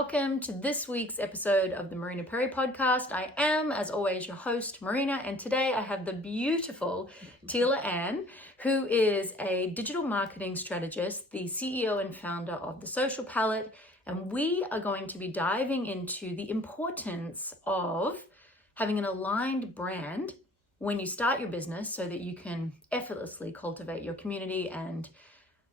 welcome to this week's episode of the Marina Perry Podcast. I am, as always, your host, Marina, and today I have the beautiful Teila-Anne, who is a digital marketing strategist, the CEO and founder of The Social Palette, and we are going to be diving into the importance of having an aligned brand when you start your business so that you can effortlessly cultivate your community and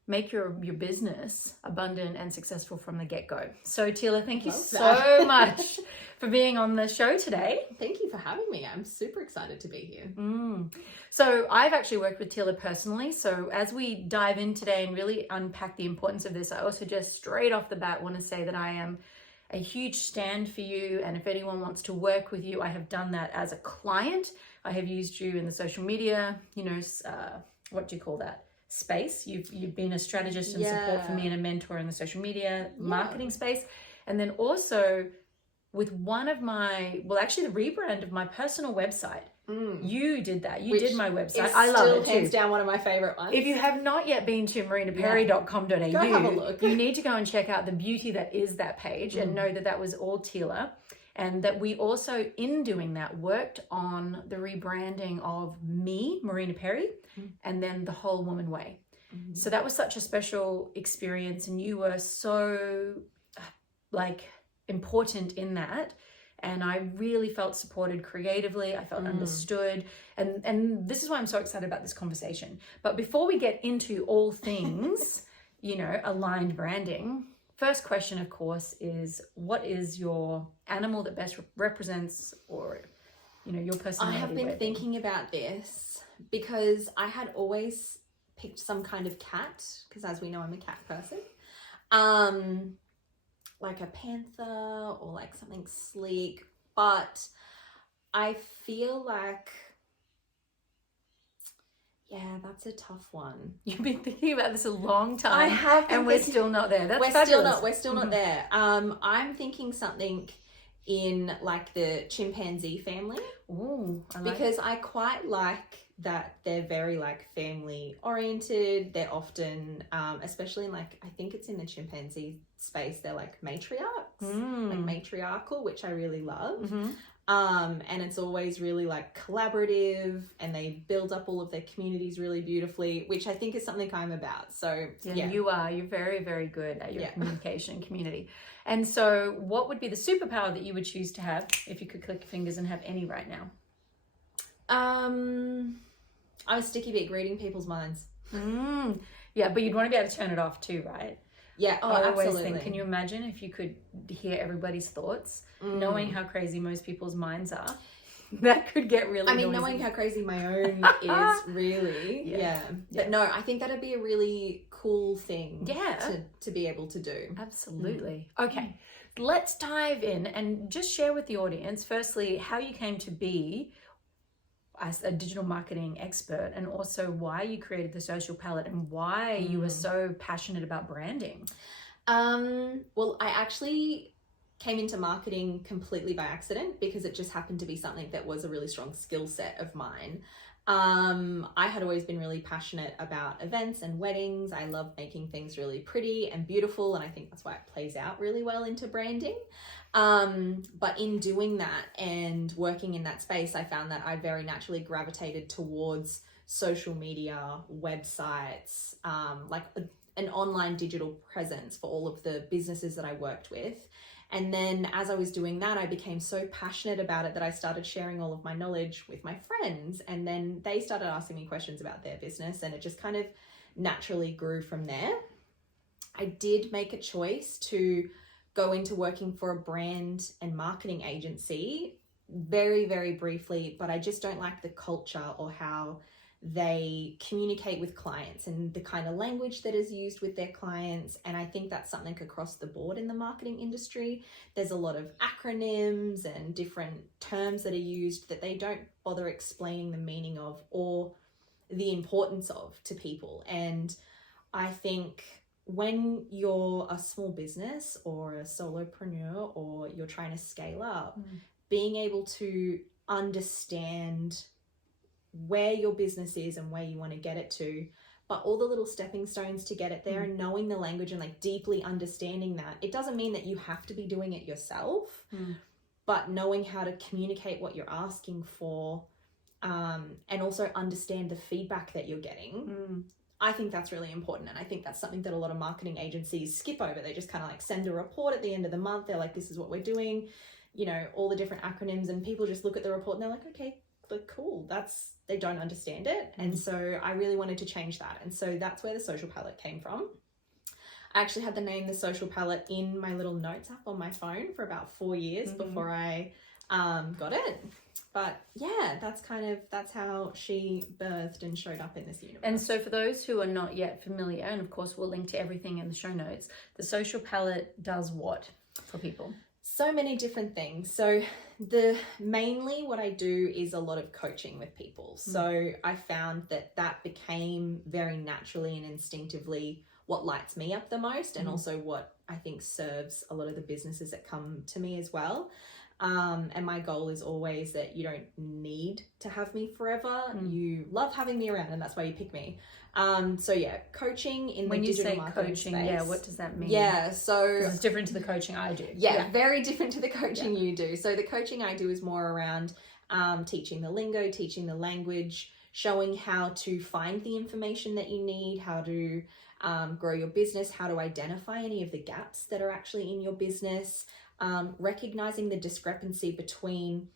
make your business abundant and successful from the get-go. So Teila, thank you so much for being on the show today. Thank you for having me. I'm super excited to be here. So I've actually worked with Teila personally. So as we dive in today and really unpack the importance of this, I also just straight off the bat want to say that I am a huge stand for you. And if anyone wants to work with you, I have done that as a client. I have used you in the social media, what do you call that? Space. You've been a strategist and support for me and a mentor in the social media marketing space. And then also with one of my, the rebrand of my personal website. You did that. You did my website. I love it too. Hands down one of my favorite ones. If you have not yet been to marinaperry.com.au, go have a look. You need to go and check out the beauty that is that page and know that that was all Teila. And that we also, in doing that, worked on the rebranding of me, Marina Perry, and then the Whole Woman Way. So that was such a special experience, and you were so important in that. And I really felt supported creatively. I felt understood. And this is why I'm so excited about this conversation. But before we get into all things, aligned branding, first question, of course, is what is your animal that best represents or, your personality? I have been thinking about this because I had always picked some kind of cat, because as we know, I'm a cat person. Like a panther or like something sleek. But I feel like, that's a tough one. You've been thinking about this a long time. I have, and we're still not there. That's fabulous. We're still not there. I'm thinking something in like the chimpanzee family. Ooh, because I quite like that they're very like family oriented. They're often, especially in like, I think it's in the chimpanzee space, they're like matriarchs, like matriarchal, which I really love. And it's always really like collaborative, and they build up all of their communities really beautifully, which I think is something I'm about. So you're very, very good at your communication and community. And so what would be the superpower that you would choose to have if you could click your fingers and have any right now? I'm a sticky bit reading people's minds. Yeah, but you'd want to be able to turn it off too, right? Yeah, I always absolutely. think, can you imagine if you could hear everybody's thoughts, knowing how crazy most people's minds are? That could get really noisy. Knowing how crazy my own is really, But no, I think that'd be a really cool thing to be able to do. Absolutely. Okay, let's dive in and just share with the audience, firstly, how you came to be as a digital marketing expert, and also why you created the Social Palette and why you were so passionate about branding. Well, I actually came into marketing completely by accident because it just happened to be something that was a really strong skill set of mine. I had always been really passionate about events and weddings. I love making things really pretty and beautiful, and I think that's why it plays out really well into branding. But in doing that and working in that space, I found that I very naturally gravitated towards social media, websites, like an online digital presence for all of the businesses that I worked with. And then as I was doing that, I became so passionate about it that I started sharing all of my knowledge with my friends. And then they started asking me questions about their business, and it just kind of naturally grew from there. I did make a choice to go into working for a brand and marketing agency very, very briefly, but I just don't like the culture or how they communicate with clients and the kind of language that is used with their clients. And I think that's something across the board in the marketing industry. There's a lot of acronyms and different terms that are used that they don't bother explaining the meaning of or the importance of to people. And I think when you're a small business or a solopreneur or you're trying to scale up, being able to understand where your business is and where you want to get it to, but all the little stepping stones to get it there and knowing the language and like deeply understanding that. It doesn't mean that you have to be doing it yourself, but knowing how to communicate what you're asking for, and also understand the feedback that you're getting. I think that's really important. And I think that's something that a lot of marketing agencies skip over. They just kind of like send a report at the end of the month. They're like, this is what we're doing, you know, all the different acronyms, and people just look at the report and they're like, okay, like, cool. They don't understand it. And so I really wanted to change that. And so that's where the social palette came from. I actually had the name The Social Palette in my little notes app on my phone for about 4 years before I got it. But yeah, that's how she birthed and showed up in this universe. And so for those who are not yet familiar, and of course we'll link to everything in the show notes, the social palette does what for people? So many different things. So mainly what I do is a lot of coaching with people. So I found that became very naturally and instinctively what lights me up the most, and also what I think serves a lot of the businesses that come to me as well. And my goal is always that you don't need to have me forever. You love having me around, and that's why you pick me. So yeah, coaching in the digital marketing when you say coaching, space, what does that mean? Yeah, so it's different to the coaching I do. Yeah, very different to the coaching you do. So the coaching I do is more around teaching the lingo, teaching the language, showing how to find the information that you need, how to grow your business, how to identify any of the gaps that are actually in your business, recognizing the discrepancy between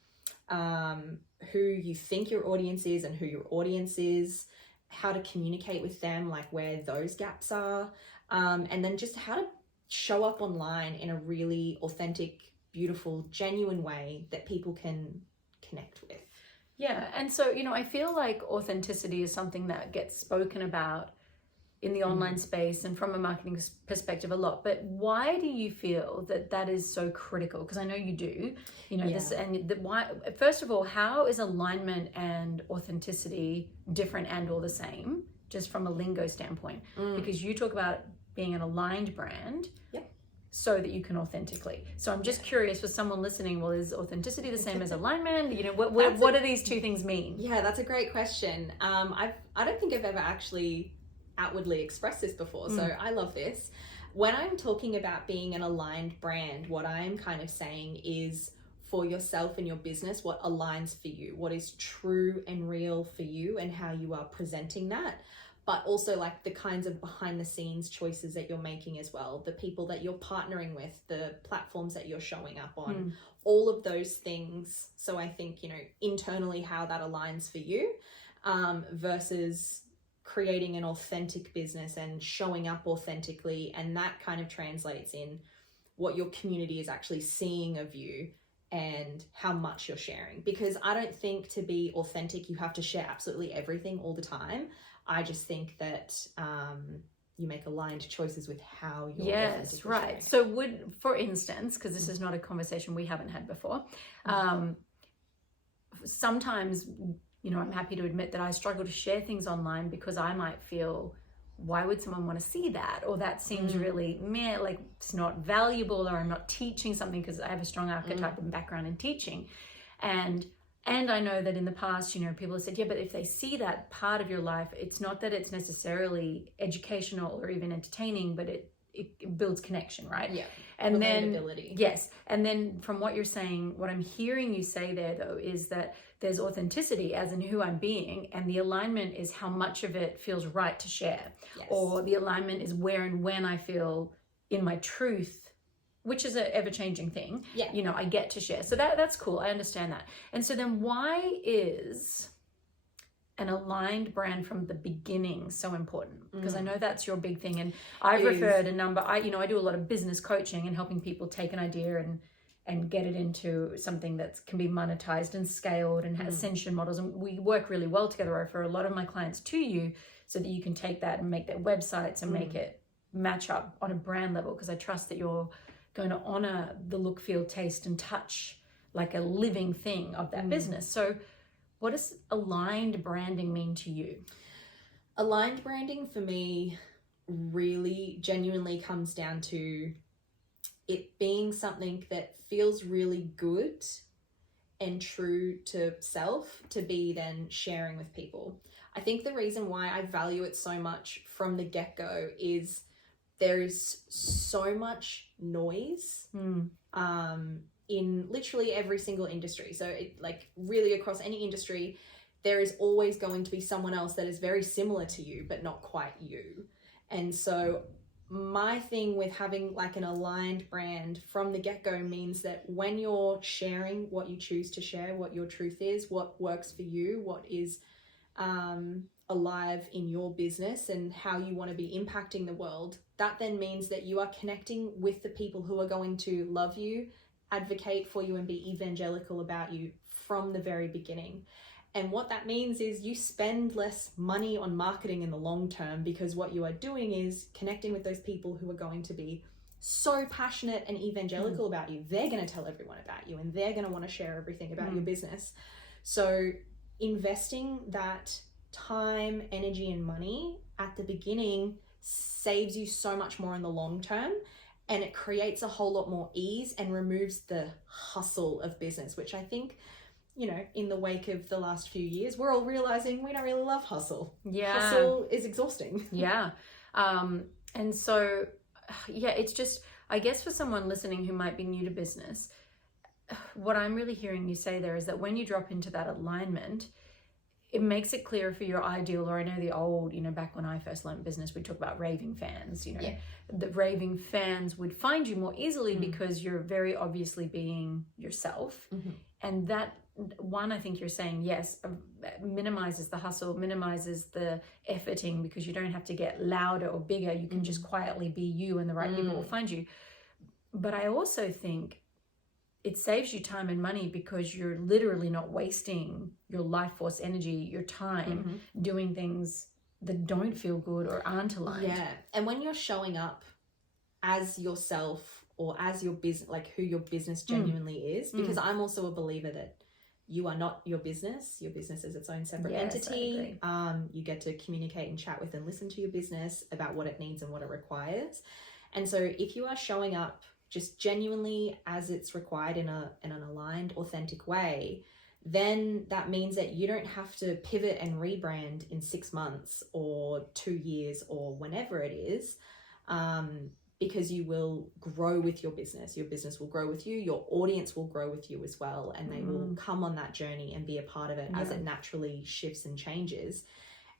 who you think your audience is and who your audience is, how to communicate with them, like where those gaps are, and then just how to show up online in a really authentic, beautiful, genuine way that people can connect with. Yeah, and so, you know, I feel like authenticity is something that gets spoken about in the online space and from a marketing perspective a lot, but why do you feel that is so critical? Because I know you do, you know, this, and why, first of all, how is alignment and authenticity different and or the same, just from a lingo standpoint? Because you talk about being an aligned brand, so that you can authentically. So I'm just curious for someone listening, well, is authenticity the same as alignment? You know, what do these two things mean? Yeah, that's a great question. I don't think I've ever actually outwardly expressed this before, so I love this. When I'm talking about being an aligned brand, what I'm kind of saying is, for yourself and your business, what aligns for you, what is true and real for you, and how you are presenting that, but also like the kinds of behind the scenes choices that you're making as well, the people that you're partnering with, the platforms that you're showing up on, all of those things. So I think, you know, internally how that aligns for you, versus creating an authentic business and showing up authentically, and that kind of translates in what your community is actually seeing of you and how much you're sharing. Because I don't think to be authentic you have to share absolutely everything all the time. I just think that you make aligned choices with how you're yes, right sharing. So would, for instance, because this is not a conversation we haven't had before, sometimes, you know, I'm happy to admit that I struggle to share things online because I might feel, why would someone want to see that? Or that seems really meh, like it's not valuable, or I'm not teaching something, because I have a strong archetype and background in teaching. And I know that in the past, you know, people have said, yeah, but if they see that part of your life, it's not that it's necessarily educational or even entertaining, but it builds connection, right? Yeah. And then, yes. And then from what you're saying, what I'm hearing you say there though, is that there's authenticity as in who I'm being, and the alignment is how much of it feels right to share. Yes. Or the alignment is where and when I feel in my truth, which is an ever-changing thing. Yeah. You know, I get to share. So that's cool. I understand that. And so then why is an aligned brand from the beginning so important? Because I know that's your big thing, and I've referred a number. I do a lot of business coaching and helping people take an idea and get it into something that can be monetized and scaled and has ascension models, and we work really well together. I refer a lot of my clients to you so that you can take that and make their websites and make it match up on a brand level, because I trust that you're going to honor the look, feel, taste, and touch like a living thing of that business. So what does aligned branding mean to you? Aligned branding for me really genuinely comes down to it being something that feels really good and true to self to be then sharing with people. I think the reason why I value it so much from the get-go is there is so much noise in literally every single industry. So really across any industry, there is always going to be someone else that is very similar to you, but not quite you. And so my thing with having like an aligned brand from the get-go means that when you're sharing what you choose to share, what your truth is, what works for you, what is alive in your business and how you want to be impacting the world, that then means that you are connecting with the people who are going to love you, advocate for you, and be evangelical about you from the very beginning. And what that means is you spend less money on marketing in the long term, because what you are doing is connecting with those people who are going to be so passionate and evangelical about you. They're going to tell everyone about you, and they're going to want to share everything about your business. So investing that time, energy, and money at the beginning saves you so much more in the long term. And it creates a whole lot more ease and removes the hustle of business, which I think, you know, in the wake of the last few years, we're all realizing we don't really love hustle. Yeah. Hustle is exhausting. Yeah. And so, it's just, I guess for someone listening who might be new to business, what I'm really hearing you say there is that when you drop into that alignment, it makes it clearer for your ideal, or I know the old, back when I first learned business, we talk about raving fans, the raving fans would find you more easily because you're very obviously being yourself. And that one, I think you're saying, yes, minimizes the hustle, minimizes the efforting, because you don't have to get louder or bigger. You can just quietly be you, and the right people will find you. But I also think it saves you time and money, because you're literally not wasting your life force energy, your time doing things that don't feel good or aren't aligned. Yeah. And when you're showing up as yourself, or as your business, like who your business genuinely is, because I'm also a believer that you are not your business. Your business is its own separate entity. You get to communicate and chat with and listen to your business about what it needs and what it requires. And so if you are showing up just genuinely as it's required in an aligned, authentic way, then that means that you don't have to pivot and rebrand in 6 months or 2 years or whenever it is, because you will grow with your business. Your business will grow with you. Your audience will grow with you as well, and they will come on that journey and be a part of it as it naturally shifts and changes.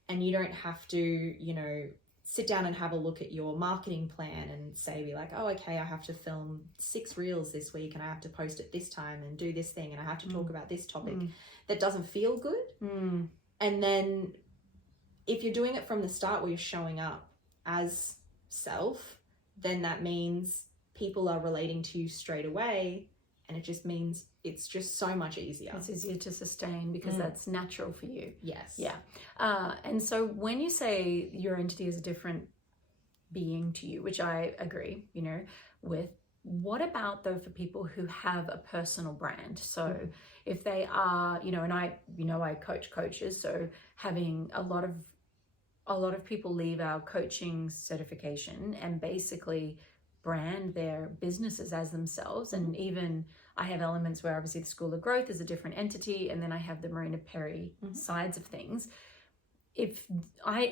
And you don't have to, sit down and have a look at your marketing plan and be like, oh, okay, I have to film 6 reels this week, and I have to post at this time and do this thing, and I have to talk about this topic. That doesn't feel good. And then if you're doing it from the start, where you're showing up as self, then that means people are relating to you straight away, and it just means it's just so much easier. It's easier to sustain because that's natural for you. Yes. Yeah. And so when you say your entity is a different being to you, which I agree, with, what about though for people who have a personal brand? So if they are, and I coach coaches, so having a lot of people leave our coaching certification and basically brand their businesses as themselves. And even I have elements where obviously the School of Growth is a different entity, and then I have the Marina Perry sides of things.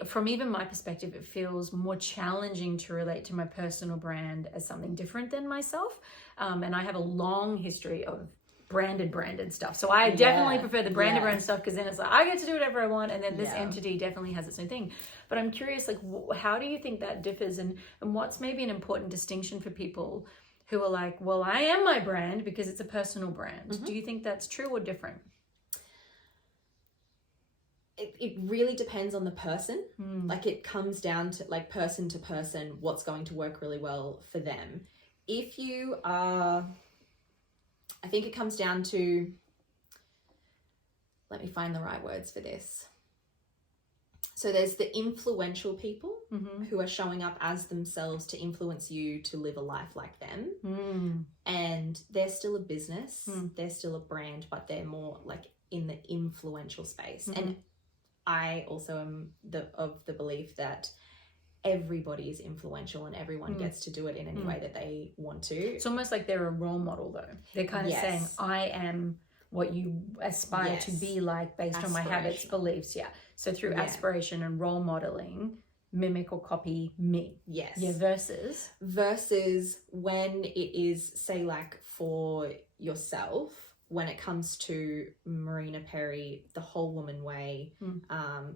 From even my perspective, it feels more challenging to relate to my personal brand as something different than myself. And I have a long history of branded stuff. So I definitely prefer the brand stuff, because then it's like I get to do whatever I want, and then this entity definitely has its own thing. But I'm curious, like, how do you think that differs, and what's maybe an important distinction for people who are like, well, I am my brand because it's a personal brand. Do you think that's true or different? It really depends on the person. Like, it comes down to like person to person, what's going to work really well for them. If you are, I think it comes down to, let me find the right words for this. So there's the influential people who are showing up as themselves to influence you to live a life like them. And they're still a business, they're still a brand, but they're more like in the influential space. And I also am of the belief that everybody is influential and everyone gets to do it in any way that they want to. It's almost like they're a role model though. They're kind of saying, I am what you aspire to be like based on my habits, beliefs. Yeah. So through aspiration and role modeling, mimic or copy me. Yes. Yeah. Versus when it is, say, like for yourself, when it comes to Marina Perry, the Whole Woman Way,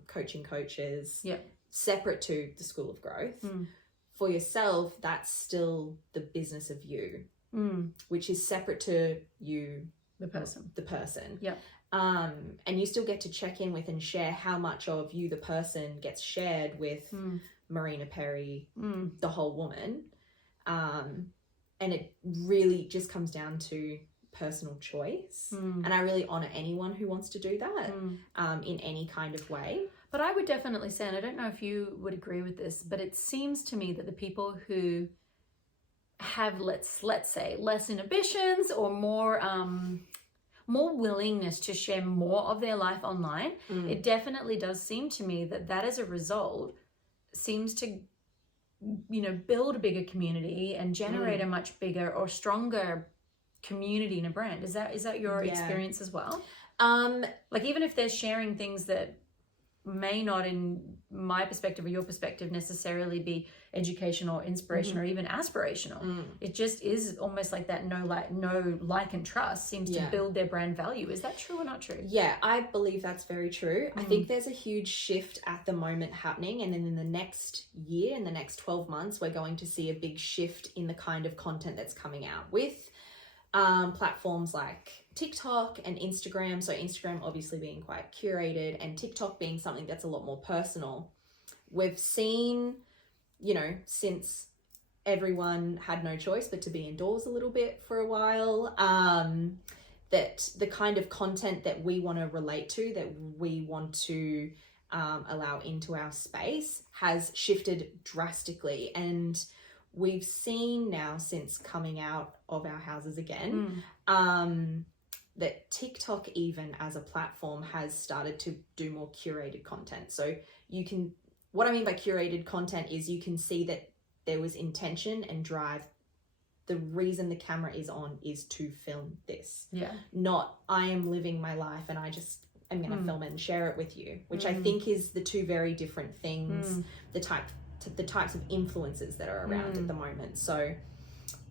coaching coaches, separate to the School of Growth. For yourself, that's still the business of you, which is separate to you, the person. Yeah. And you still get to check in with and share how much of you, the person, gets shared with Marina Perry, the Whole Woman. And it really just comes down to personal choice. And I really honor anyone who wants to do that in any kind of way. But I would definitely say, and I don't know if you would agree with this, but it seems to me that the people who have, let's say, less inhibitions or more willingness to share more of their life online, it definitely does seem to me that as a result seems to, build a bigger community and generate a much bigger or stronger community in a brand. Is that your experience as well? Like even if they're sharing things that may not, in my perspective or your perspective, necessarily be educational or inspirational or even aspirational. It just is almost like that no like and trust seems to build their brand value. Is that true or not true? Yeah, I believe that's very true. I think there's a huge shift at the moment happening, and then in the next year, in the next 12 months, we're going to see a big shift in the kind of content that's coming out with platforms like TikTok and Instagram. So Instagram obviously being quite curated and TikTok being something that's a lot more personal. We've seen, since everyone had no choice but to be indoors a little bit for a while, that the kind of content that we want to relate to, that we want to allow into our space has shifted drastically. And we've seen now, since coming out of our houses again, that TikTok, even as a platform, has started to do more curated content. So what I mean by curated content is you can see that there was intention and drive. The reason the camera is on is to film this. Yeah. Not, I am living my life and I just am going to film it and share it with you, which I think is the two very different things, the types of influences that are around at the moment. So,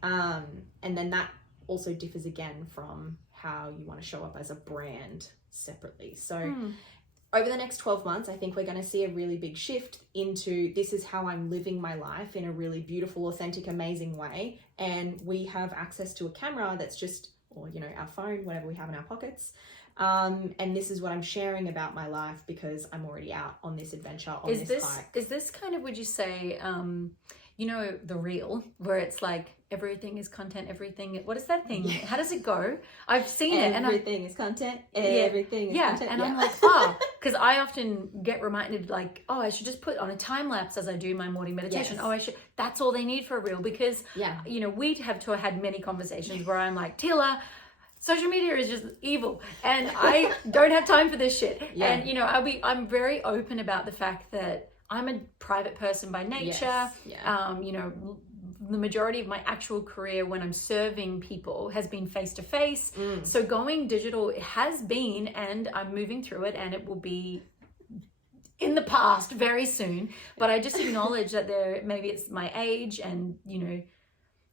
and then that also differs again from how you want to show up as a brand separately. So over the next 12 months, I think we're going to see a really big shift into, this is how I'm living my life in a really beautiful, authentic, amazing way. And we have access to a camera that's just, or, our phone, whatever we have in our pockets. And this is what I'm sharing about my life because I'm already out on this adventure, on this hike. Is this kind of, would you say, the reel where it's like everything is content, what is that thing? How does it go? I've seen it. Everything is content. Everything is content. And I'm like, because I often get reminded like, I should just put on a time lapse as I do my morning meditation. Yes. That's all they need for a reel because, we'd have had many conversations where I'm like, Teila, social media is just evil and I don't have time for this shit. Yeah. And, I'm very open about the fact that I'm a private person by nature. Yes. Yeah. The majority of my actual career when I'm serving people has been face-to-face. So going digital has been, and I'm moving through it, and it will be in the past very soon. But I just acknowledge that maybe it's my age and,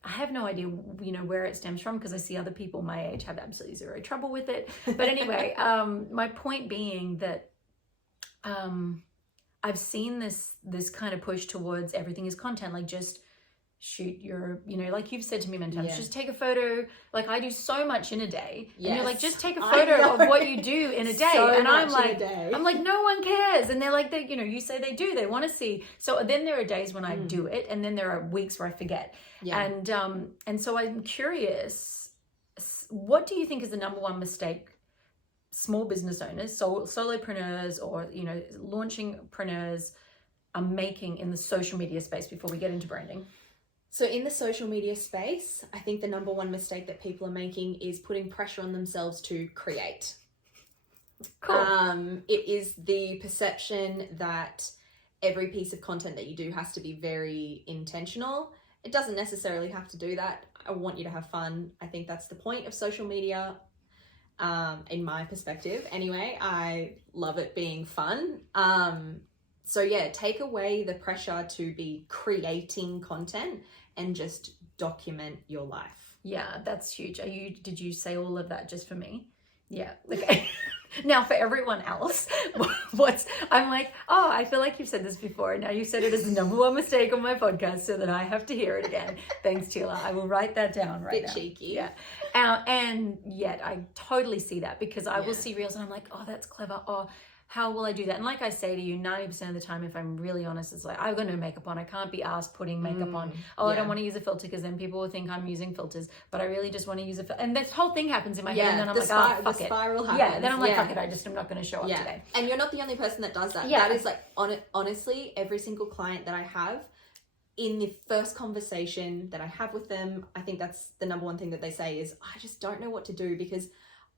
I have no idea, where it stems from because I see other people my age have absolutely zero trouble with it. But anyway, my point being that I've seen this kind of push towards everything is content, like just shoot your, like you've said to me many times, just take a photo. Like I do so much in a day. Yes. And you're like, just take a photo of what you do in a day. So and I'm like, no one cares. And they're like, you say they do, they want to see. So then there are days when I do it. And then there are weeks where I forget. Yeah. And so I'm curious, what do you think is the number one mistake small business owners, solopreneurs or, launchingpreneurs are making in the social media space before we get into branding? So in the social media space, I think the number one mistake that people are making is putting pressure on themselves to create. Cool. It is the perception that every piece of content that you do has to be very intentional. It doesn't necessarily have to do that. I want you to have fun. I think that's the point of social media. in my perspective. Anyway, I love it being fun. So yeah, take away the pressure to be creating content and just document your life. Yeah, that's huge. Did you say all of that just for me? Yeah. Okay. Now for everyone else, I'm like, oh, I feel like you've said this before. Now you said it as the number one mistake on my podcast, so that I have to hear it again. Thanks, Teila. I will write that down right now. Bit cheeky. Yeah. And yet I totally see that, because I will see reels and I'm like, oh, that's clever. Oh, how will I do that? And like I say to you, 90% of the time, if I'm really honest, it's like, I've got no makeup on. I can't be asked putting makeup on. Oh, I don't want to use a filter, because then people will think I'm using filters. But I really just want to use a filter. And this whole thing happens in my head. And then I'm like, oh, fuck it. Spiral happens. Yeah, then I'm like, fuck it. I'm not going to show up today. And you're not the only person that does that. Yeah. That is like, honestly, every single client that I have, in the first conversation that I have with them, I think that's the number one thing that they say is, I just don't know what to do, because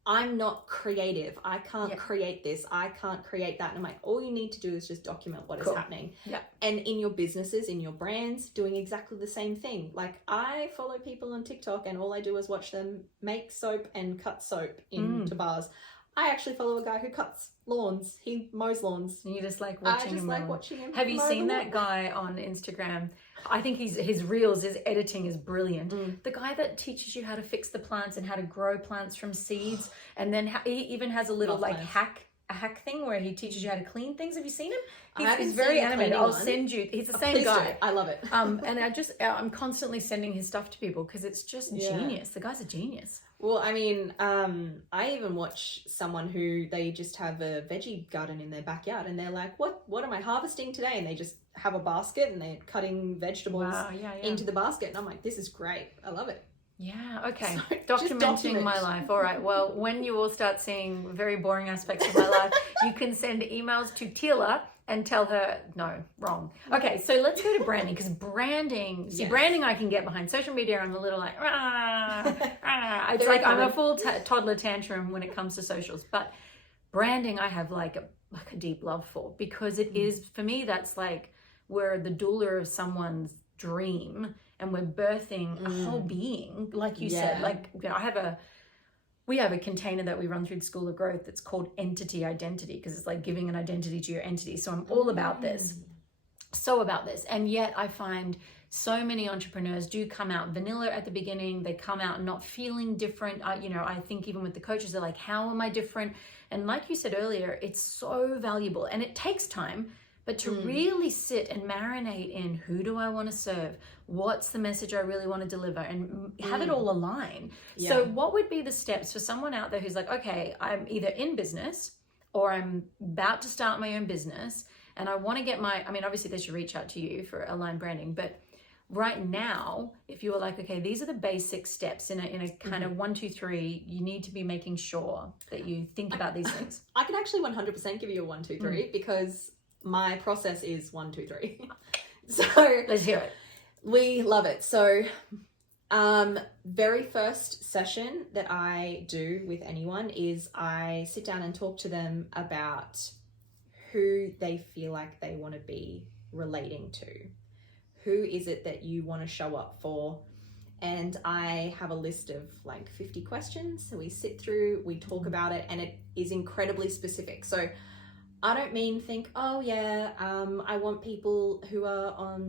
I'm not creative. I can't create this. I can't create that. And I'm like, all you need to do is just document what is happening. Yeah. And in your businesses, in your brands, doing exactly the same thing. Like, I follow people on TikTok and all I do is watch them make soap and cut soap into bars. I actually follow a guy who cuts lawns. He mows lawns. And you just like watching him. Watching him. Have you seen that guy on Instagram? I think his reels, his editing is brilliant. The guy that teaches you how to fix the plants and how to grow plants from seeds, and then he even has a little hack thing where he teaches you how to clean things. Have you seen him? He's very animated. I'll send you. He's the same guy. I love it. And I'm constantly sending his stuff to people, because it's just genius. The guy's a genius. Well, I mean, I even watch someone who they just have a veggie garden in their backyard, and they're like, what am I harvesting today? And they just have a basket and they're cutting vegetables into the basket. And I'm like, this is great. I love it. Yeah, okay. So, Documenting my life. All right. Well, when you all start seeing very boring aspects of my life, you can send emails to Teila and tell her, no, wrong. Okay, so let's go to branding, because branding I can get behind. Social media, I'm a little like, it's like I'm a full toddler tantrum when it comes to socials. But branding, I have like a deep love for, because it is, for me, that's like we're the doula of someone's dream, and we're birthing a whole being, like you said. Like, you know, we have a container that we run through the School of Growth that's called Entity Identity, because it's like giving an identity to your entity. So I'm all about this. So about this. And yet I find so many entrepreneurs do come out vanilla at the beginning. They come out not feeling different. I think even with the coaches, they're like, how am I different? And like you said earlier, it's so valuable, and it takes time. But to really sit and marinate in, who do I want to serve? What's the message I really want to deliver? And have it all align. Yeah. So what would be the steps for someone out there who's like, okay, I'm either in business or I'm about to start my own business, and I want to get obviously they should reach out to you for aligned branding. But right now, if you were like, okay, these are the basic steps in a kind of 1, 2, 3, you need to be making sure that you think about these things. I can actually 100% give you a 1, 2, 3 because my process is 1, 2, 3. So let's hear it. We love it. So very first session that I do with anyone is I sit down and talk to them about who they feel like they want to be relating to. Who is it that you want to show up for? And I have a list of like 50 questions. So we sit through, we talk about it, and it is incredibly specific. So I don't mean I want people who are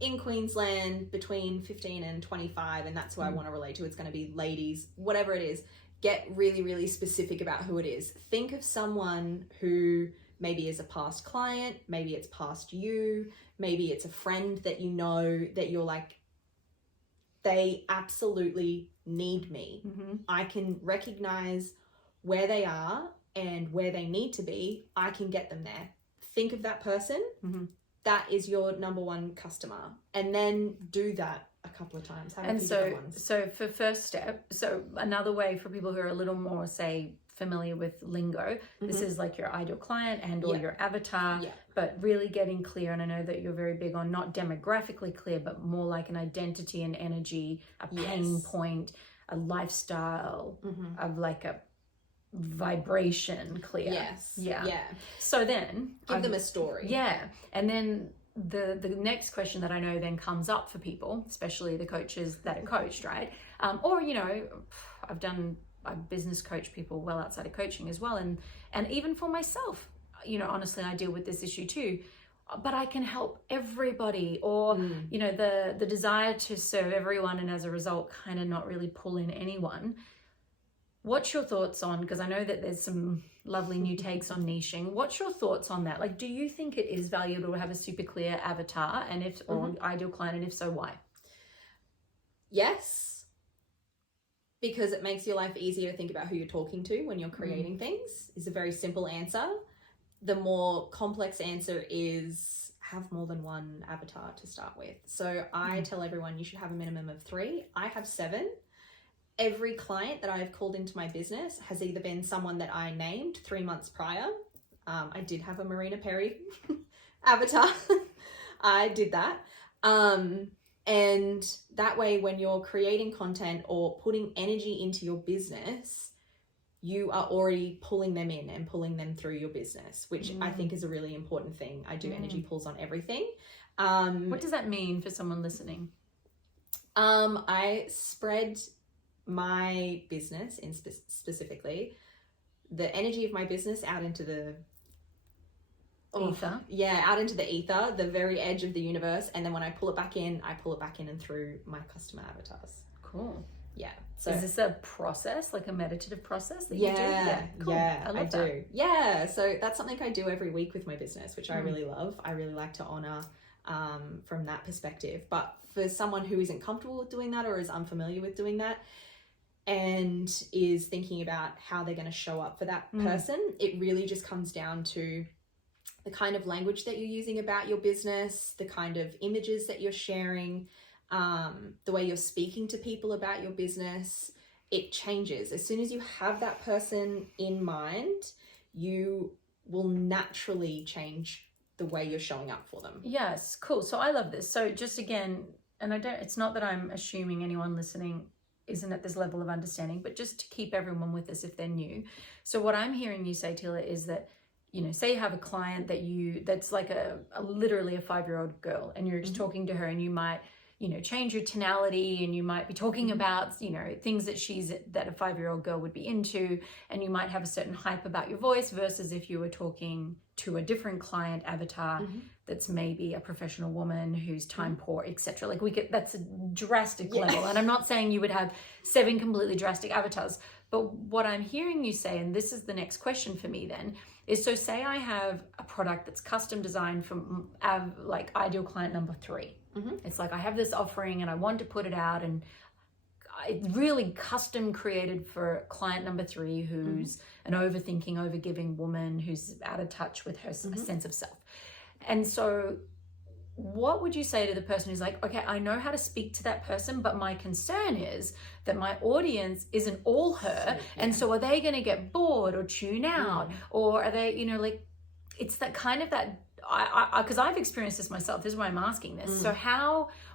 in Queensland between 15 and 25, and that's who I want to relate to. It's going to be ladies, whatever it is. Get really, really specific about who it is. Think of someone who maybe is a past client, maybe it's past you, maybe it's a friend that you know that you're like, they absolutely need me. I can recognize where they are and where they need to be. I can get them there. Think of that person. That is your number one customer, and then do that a couple of times. So for first step, so another way for people who are a little more, say, familiar with lingo, this is like your ideal client and or your avatar, but really getting clear. And I know that you're very big on not demographically clear, but more like an identity and energy, a pain point, a lifestyle, of like a vibration clear. So then give them a story. And then the next question that I know then comes up for people, especially the coaches that are coached, right? Or I've done I business coach people well outside of coaching as well. And even for myself, you know, honestly, I deal with this issue too, but I can help everybody, or, you know, the desire to serve everyone, and as a result, kind of not really pull in anyone. What's your thoughts on, because I know that there's some lovely new takes on niching. What's your thoughts on that? Like, do you think it is valuable to have a super clear avatar, and if, or ideal client, and if so, why? Yes, because it makes your life easier to think about who you're talking to when you're creating things, is a very simple answer. The more complex answer is have more than one avatar to start with. So I tell everyone you should have a minimum of 3. I have 7. Every client that I've called into my business has either been someone that I named 3 months prior. I did have a Marina Perry avatar. I did that. And that way, when you're creating content or putting energy into your business, you are already pulling them in and pulling them through your business, which I think is a really important thing. I do energy pulls on everything. What does that mean for someone listening? I spread my business, in specifically the energy of my business, out into the ether. Out into the ether, the very edge of the universe. And then when I pull it back in and through my customer avatars. Cool. Yeah. So is this a process, like a meditative process that you do? Yeah, cool. Yeah, I love do. that. Yeah, so that's something I do every week with my business, which I really love. I really like to honor from that perspective. But for someone who isn't comfortable with doing that, or is unfamiliar with doing that, and is thinking about how they're going to show up for that person, it really just comes down to the kind of language that you're using about your business, the kind of images that you're sharing, the way you're speaking to people about your business. It changes. As soon as you have that person in mind, you will naturally change the way you're showing up for them. Yes, cool. So I love this. So just again, and it's not that I'm assuming anyone listening isn't at this level of understanding, but just to keep everyone with us if they're new. So what I'm hearing you say, Teila, is that, you know, say you have a client that's like a literally a 5-year-old girl, and you're just talking to her, and you might, you know, change your tonality, and you might be talking about, you know, things that a 5-year-old girl would be into, and you might have a certain hype about your voice, versus if you were talking to a different client avatar that's maybe a professional woman who's time poor, etc. Like that's a drastic level. And I'm not saying you would have 7 completely drastic avatars, but what I'm hearing you say, and this is the next question for me then, is so say I have a product that's custom designed from like ideal client number 3. It's like I have this offering and I want to put it out, and it's really custom created for client number 3, who's an overthinking, overgiving woman who's out of touch with her sense of self. And so what would you say to the person who's like, okay, I know how to speak to that person, but my concern is that my audience isn't all her. And so are they going to get bored or tune out? Or are they, you know, like, it's that kind of that, because I've experienced this myself. This is why I'm asking this. So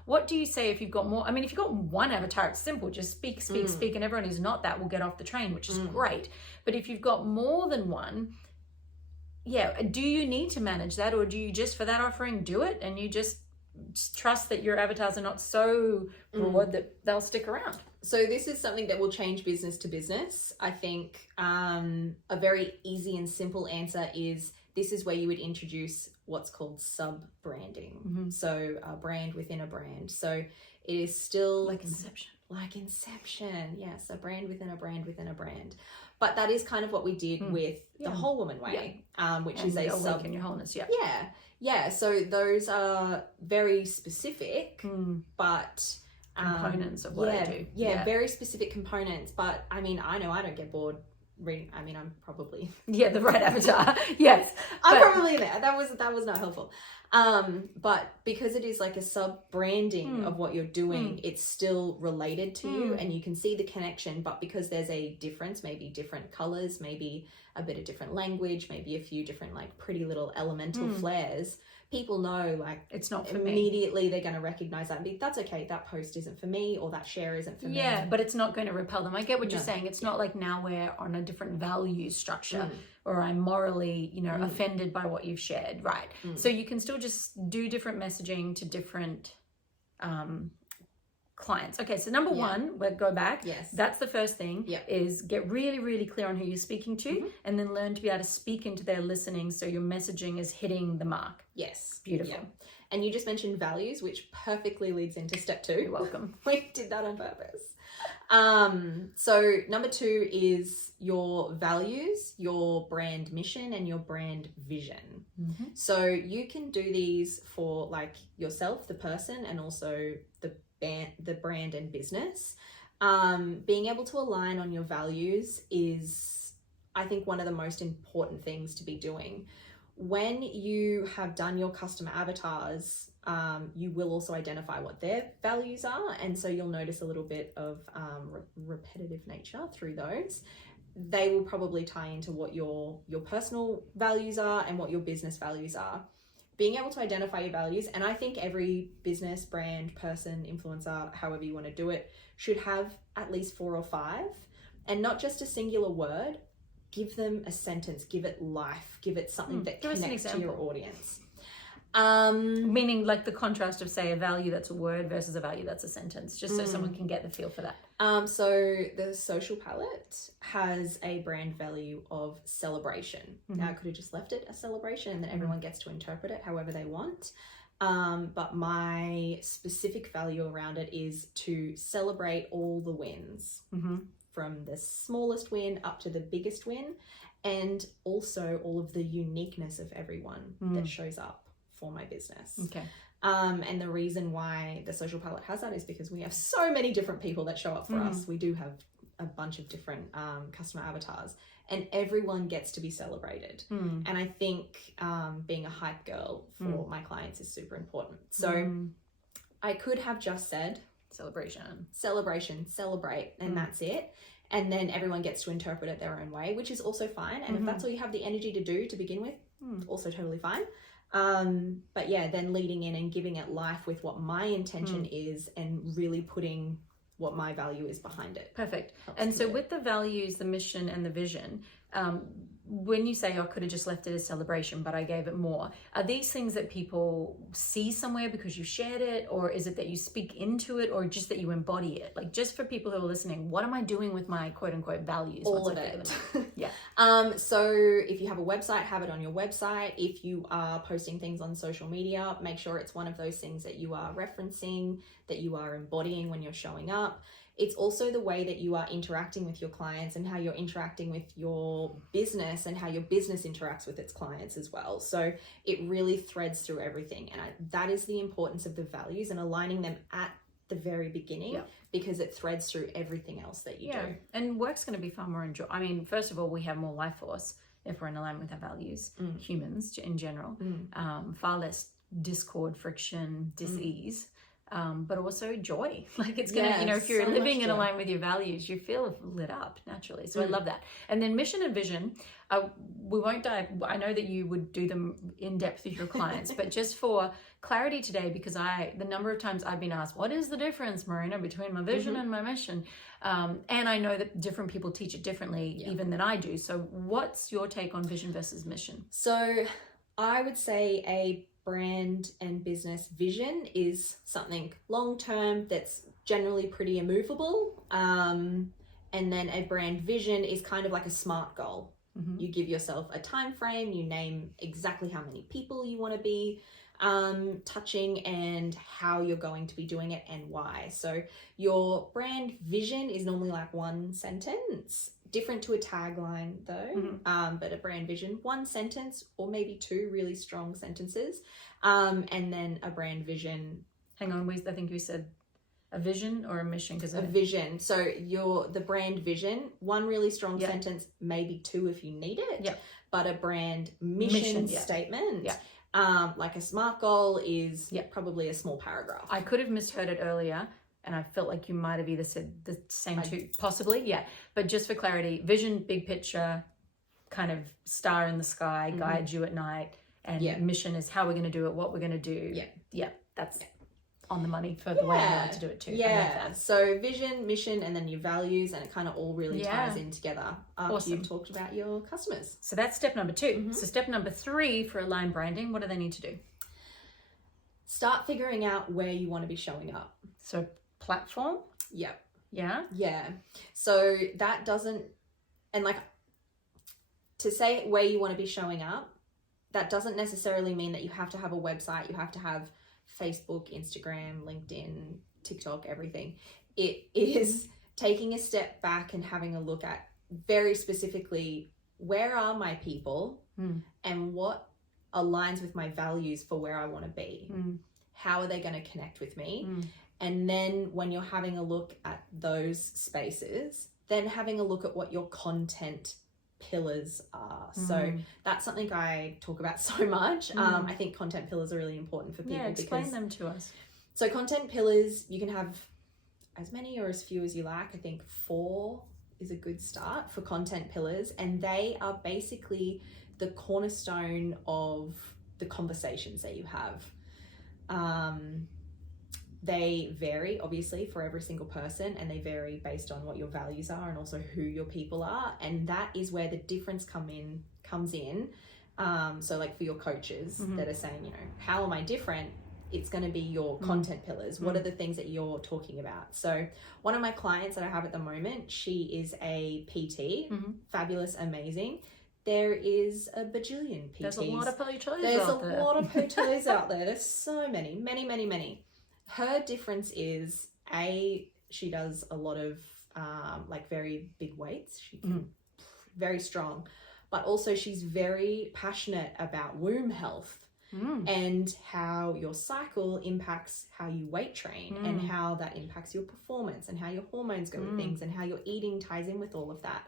what do you say if you've got more? I mean, if you've got one avatar, it's simple. Just speak, and everyone who's not that will get off the train, which is great. But if you've got more than one, do you need to manage that, or do you just, for that offering, do it, and you just trust that your avatars are not so broad that they'll stick around? So this is something that will change business to business. I think a very easy and simple answer is, this is where you would introduce what's called sub-branding. So a brand within a brand. So it is still like Inception. Yes, a brand within a brand within a brand. But that is kind of what we did with the Whole Woman Way, which and is a sub in your wholeness. Yeah. So those are very specific, but components of what I do. Very specific components. But I mean, I know I don't get bored reading. I mean, I'm probably the right avatar. Yes, I'm probably there. That was not helpful. But because it is like a sub-branding of what you're doing, it's still related to you, and you can see the connection. But because there's a difference, maybe different colors, maybe a bit of different language, maybe a few different like pretty little elemental flares, people know, like, it's not for immediately me. They're going to recognize that and be, that's okay, that post isn't for me, or that share isn't for me. Yeah, but it's not going to repel them. I get what you're saying. It's not like now we're on a different value structure, or I'm morally, you know, offended by what you've shared, right? So you can still just do different messaging to different clients. Okay, so number one, we'll go back. Yes. That's the first thing, is get really, really clear on who you're speaking to, and then learn to be able to speak into their listening so your messaging is hitting the mark. Yes. Beautiful. Yeah. And you just mentioned values, which perfectly leads into step 2. You're welcome. We did that on purpose. So number 2 is your values, your brand mission, and your brand vision. So you can do these for like yourself, the person, and also the brand and business. Being able to align on your values is, I think, one of the most important things to be doing. When you have done your customer avatars, you will also identify what their values are, and so you'll notice a little bit of repetitive nature through those. They will probably tie into what your personal values are and what your business values are. Being able to identify your values, and I think every business, brand, person, influencer, however you want to do it, should have at least 4 or 5, and not just a singular word. Give them a sentence, give it life, give it something that connects to your audience. Meaning like the contrast of, say, a value that's a word versus a value that's a sentence, just so someone can get the feel for that. So the Social Palette has a brand value of celebration. Now I could have just left it a celebration and then everyone gets to interpret it however they want. But my specific value around it is to celebrate all the wins. From the smallest win up to the biggest win, and also all of the uniqueness of everyone that shows up for my business. Okay. And the reason why the Social Palette has that is because we have so many different people that show up for us. We do have a bunch of different customer avatars, and everyone gets to be celebrated. And I think being a hype girl for my clients is super important. So I could have just said, celebration, celebrate, and that's it. And then everyone gets to interpret it their own way, which is also fine. And if that's all you have the energy to do to begin with, also totally fine. But yeah, then leading in and giving it life with what my intention is, and really putting what my value is behind it. Perfect. And so with the values, the mission, and the vision, when you say, I could have just left it as celebration, but I gave it more, are these things that people see somewhere because you shared it, or is it that you speak into it, or just that you embody it? Like, just for people who are listening, what am I doing with my quote unquote values? All of it. Yeah. So if you have a website, have it on your website. If you are posting things on social media, make sure it's one of those things that you are referencing, that you are embodying when you're showing up. It's also the way that you are interacting with your clients, and how you're interacting with your business, and how your business interacts with its clients as well. So it really threads through everything. And that is the importance of the values, and aligning them at the very beginning, because it threads through everything else that you do. And work's going to be far more enjoyable. I mean, first of all, we have more life force if we're in alignment with our values, humans in general, far less discord, friction, dis-ease. But also joy. Like, it's gonna, if you're living in alignment with your values, you feel lit up naturally. So I love that. And then mission and vision, we won't dive. I know that you would do them in depth with your clients, but just for clarity today, because the number of times I've been asked, what is the difference, Marina, between my vision and my mission? And I know that different people teach it differently even than I do. So what's your take on vision versus mission? So I would say a brand and business vision is something long-term that's generally pretty immovable. And then a brand vision is kind of like a SMART goal. You give yourself a time frame, you name exactly how many people you want to be touching, and how you're going to be doing it and why. So your brand vision is normally like one sentence, different to a tagline though, but a brand vision, one sentence or maybe 2 really strong sentences, and then a brand vision. Hang on, I think you said a vision or a mission? Because a vision. So the brand vision, one really strong sentence, maybe 2 if you need it, but a brand mission statement. Like a SMART goal is probably a small paragraph. I could have misheard it earlier, and I felt like you might have either said the same two, possibly, but just for clarity, vision, big picture, kind of star in the sky, guides you at night, and mission is how we're going to do it, what we're going to do. That's on the money for the way I like to do it too. So vision, mission, and then your values, and it kind of all really ties in together after you've talked about your customers. So that's step number 2. So step number 3 for aligned branding, what do they need to do? Start figuring out where you want to be showing up. So platform. Yep. Yeah. Yeah. So that doesn't, and like to say where you want to be showing up, that doesn't necessarily mean that you have to have a website, you have to have Facebook, Instagram, LinkedIn, TikTok, everything. It is taking a step back and having a look at very specifically, where are my people and what aligns with my values for where I want to be? How are they going to connect with me? And then when you're having a look at those spaces, then having a look at what your content pillars are. So that's something I talk about so much. I think content pillars are really important for people. Yeah, explain them to us. So content pillars, you can have as many or as few as you like. I think 4 is a good start for content pillars, and they are basically the cornerstone of the conversations that you have. They vary obviously for every single person, and they vary based on what your values are and also who your people are, and that is where the difference comes in. So like for your coaches that are saying, you know, how am I different? It's going to be your content pillars. What are the things that you're talking about? So one of my clients that I have at the moment, she is a PT, fabulous, amazing. There is a bajillion PTs. There's a lot of PTs out there. There's a lot of PTs out there. There's so many. Her difference is, she does a lot of like very big weights. She can, very strong, but also she's very passionate about womb health and how your cycle impacts how you weight train and how that impacts your performance and how your hormones go with things and how your eating ties in with all of that.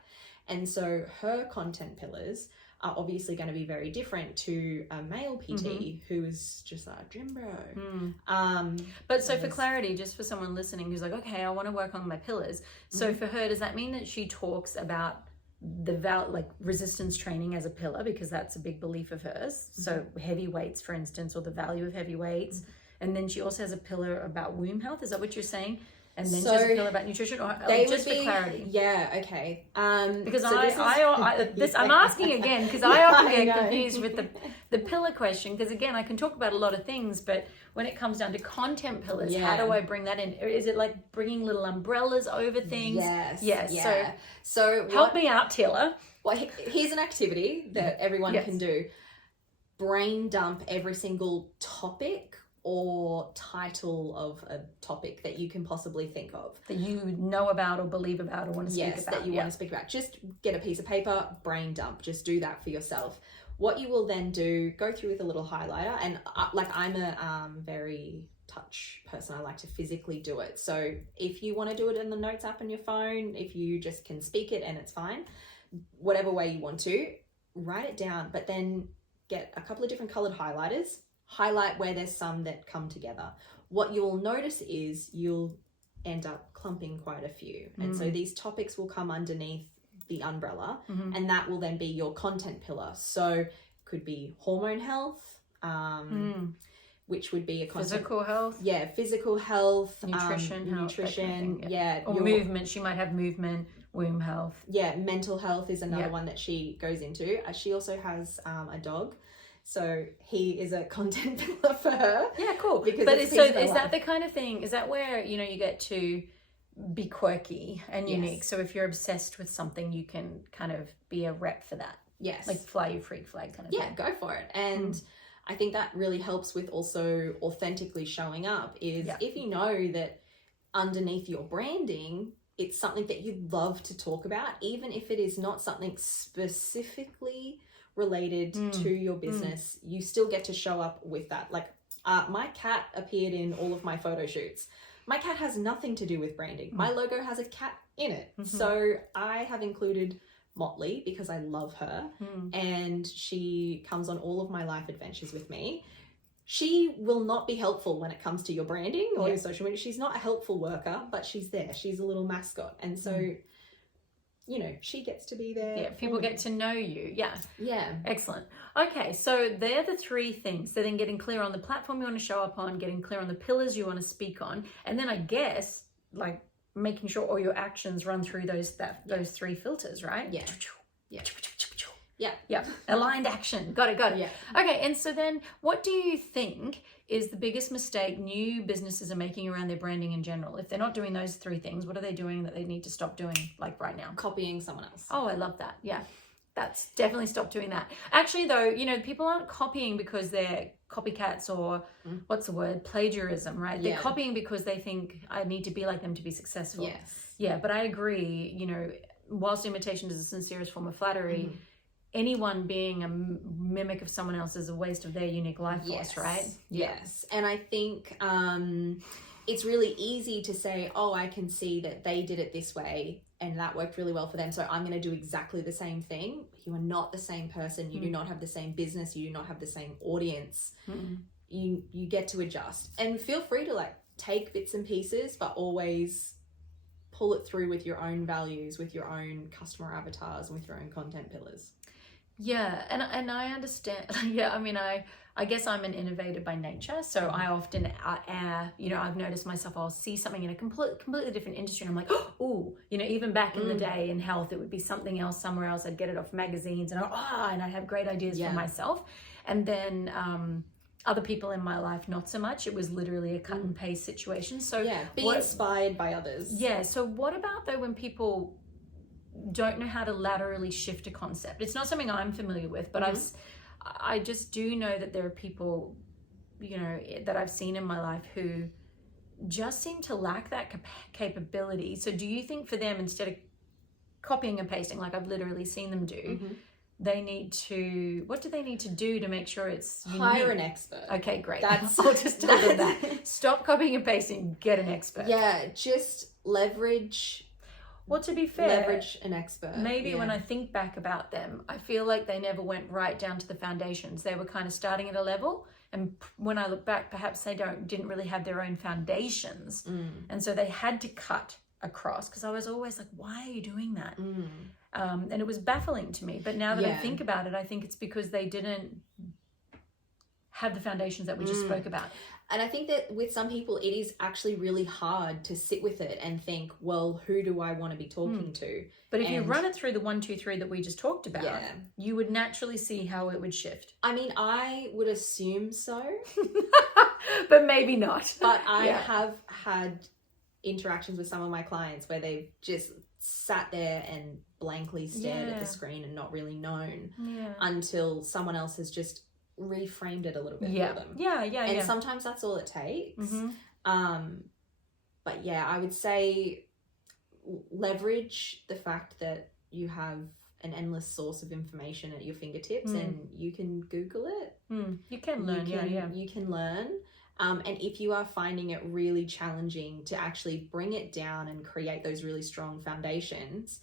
And so her content pillars are obviously going to be very different to a male PT who is just a gym bro. But so for clarity, just for someone listening who's like, okay, I want to work on my pillars. So for her, does that mean that she talks about the like resistance training as a pillar, because that's a big belief of hers? So heavy weights, for instance, or the value of heavy weights. And then she also has a pillar about womb health. Is that what you're saying? And then she has a pillar about nutrition, or just for clarity? Yeah, okay. Because so I'm asking again because I often get confused with the pillar question, because again, I can talk about a lot of things, but when it comes down to content pillars, how do I bring that in? Is it like bringing little umbrellas over things? Yes. Yeah. So what, help me out, Teila. Well, here's an activity that everyone can do. Brain dump every single topic or title of a topic that you can possibly think of. That you know about or believe about or want to speak about. Yes, that you want to speak about. Just get a piece of paper, brain dump. Just do that for yourself. What you will then do, go through with a little highlighter. And I'm a very touch person. I like to physically do it. So if you want to do it in the notes app on your phone, if you just can speak it and it's fine, whatever way you want to, write it down. But then get a couple of different colored highlighters. Highlight where there's some that come together. What you'll notice is you'll end up clumping quite a few. And so these topics will come underneath the umbrella, and that will then be your content pillar. So could be hormone health, which would be a content. Physical health. Yeah, physical health. Nutrition, nutrition. Yeah. Or movement. She might have movement, womb health. Yeah, mental health is another one that she goes into. She also has a dog. So he is a content pillar for her. Yeah, cool. Because but is that the kind of thing, is that where, you know, you get to be quirky and unique? So if you're obsessed with something, you can kind of be a rep for that. Yes. Like fly your freak flag kind of thing. Yeah, go for it. And I think that really helps with also authentically showing up is if you know that underneath your branding, it's something that you love to talk about, even if it is not something specifically related to your business, you still get to show up with that. Like my cat appeared in all of my photo shoots. My cat has nothing to do with branding. My logo has a cat in it. So I have included Motley because I love her and she comes on all of my life adventures with me. She will not be helpful when it comes to your branding or your social media. She's not a helpful worker, but she's there. She's a little mascot. And so you know, she gets to be there. Yeah, people get to know you. Yeah. Yeah. Excellent. Okay, so they're the 3 things. So then getting clear on the platform you want to show up on, getting clear on the pillars you want to speak on, and then I guess like making sure all your actions run through those 3 filters, right? Yeah. Yeah. Yeah. Aligned action. Got it. Yeah. Okay. And so then what do you think is the biggest mistake new businesses are making around their branding in general? If they're not doing those 3 things, what are they doing that they need to stop doing, like right now? Copying someone else. Oh, I love that. Yeah. That's definitely stop doing that. Actually, though, you know, people aren't copying because they're copycats or what's the word? Plagiarism, right? They're copying because they think I need to be like them to be successful. Yes. Yeah, but I agree, you know, whilst imitation is the sincerest form of flattery, anyone being a mimic of someone else is a waste of their unique life force, right? Yes. And I think it's really easy to say, oh, I can see that they did it this way and that worked really well for them, so I'm going to do exactly the same thing. You are not the same person. You do not have the same business. You do not have the same audience. You get to adjust. And feel free to like take bits and pieces, but always pull it through with your own values, with your own customer avatars, and with your own content pillars. Yeah, and I understand. Yeah, I mean, I guess I'm an innovator by nature, so I often, you know, I've noticed myself, I'll see something in a completely different industry, and I'm like, oh, you know, even back in the day in health, it would be something else somewhere else. I'd get it off magazines, and and I'd have great ideas for myself. And then other people in my life, not so much. It was literally a cut and paste situation. So be inspired by others. Yeah. So what about though when people don't know how to laterally shift a concept? It's not something I'm familiar with, but I just do know that there are people, you know, that I've seen in my life who just seem to lack that capability. So do you think for them, instead of copying and pasting, like I've literally seen them do, they need to, what do they need to do to make sure it's unique? Hire an expert. Okay, great. That's I'll just tell them that. Stop copying and pasting, get an expert. Yeah, just leverage. Well, to be fair, leverage an expert. Maybe when I think back about them, I feel like they never went right down to the foundations. They were kind of starting at a level, and when I look back, perhaps they didn't really have their own foundations, and so they had to cut across. Because I was always like, "Why are you doing that?" And it was baffling to me. But now that I think about it, I think it's because they didn't have the foundations that we just spoke about. And I think that with some people, it is actually really hard to sit with it and think, well, who do I want to be talking to? But if you run it through the 1, 2, 3 that we just talked about, you would naturally see how it would shift. I mean, I would assume so. But maybe not. But I have had interactions with some of my clients where they've just sat there and blankly stared at the screen and not really known until someone else has just reframed it a little bit for them. And sometimes that's all it takes. But yeah, I would say leverage the fact that you have an endless source of information at your fingertips and you can Google it. You can learn, You can learn. And if you are finding it really challenging to actually bring it down and create those really strong foundations,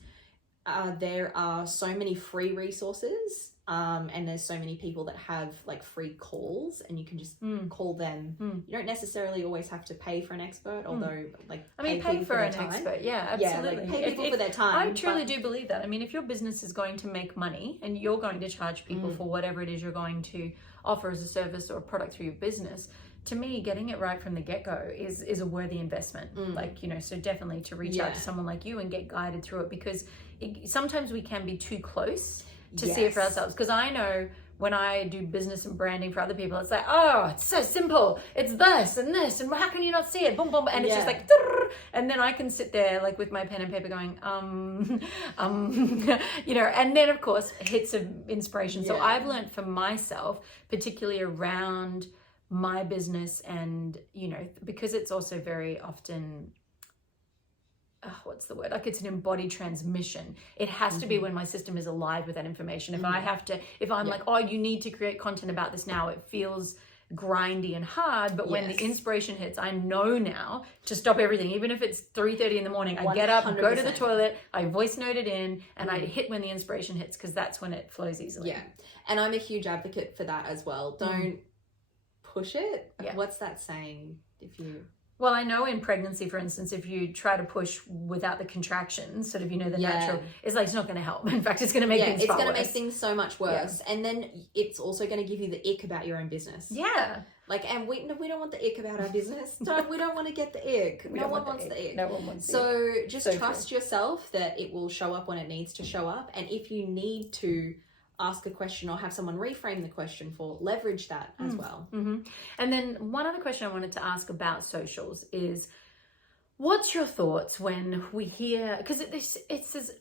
there are so many free resources. And there's so many people that have like free calls, and you can just call them. You don't necessarily always have to pay for an expert, although pay for an expert. Yeah, absolutely. Yeah, like pay people for their time. I truly do believe that. I mean, if your business is going to make money and you're going to charge people for whatever it is you're going to offer as a service or a product through your business, to me, getting it right from the get-go is a worthy investment. Like, you know, so definitely to reach out to someone like you and get guided through it, because sometimes we can be too close to see it for ourselves. Because I know when I do business and branding for other people, it's like, oh, it's so simple. It's this, and how can you not see it? Boom, boom, and it's just like, and then I can sit there like with my pen and paper going, you know, and then of course hits of inspiration. So I've learned for myself, particularly around my business, and you know, because it's also very often what's the word? Like it's an embodied transmission. It has to be when my system is alive with that information. If I'm like, oh, you need to create content about this now, it feels grindy and hard. But when the inspiration hits, I know now to stop everything. Even if it's 3:30 in the morning, I get up, 100%. Go to the toilet, I voice note it in, and I hit when the inspiration hits, because that's when it flows easily. Yeah. And I'm a huge advocate for that as well. Don't push it. What's that saying? Well, I know in pregnancy, for instance, if you try to push without the contractions, sort of, you know, the natural, it's like, it's not going to help. In fact, it's going to make things far worse. It's going to make things so much worse. And then it's also going to give you the ick about your own business. Yeah. Like, and we don't want the ick about our business. We don't want to get the ick. No one wants the ick. No one wants the ick. So just trust yourself that it will show up when it needs to show up. And if you need to ask a question or have someone reframe the question for, leverage that as well. And then one other question I wanted to ask about socials is, what's your thoughts when we hear, because